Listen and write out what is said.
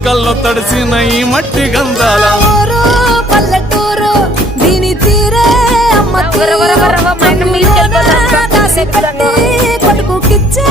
కల్లో తడిసిన ఈ మట్టి గంధాల పల్లెటూరు దీని తీరే అమ్మ తీరు దాసి పెట్టి కొడుకుకిచ్చే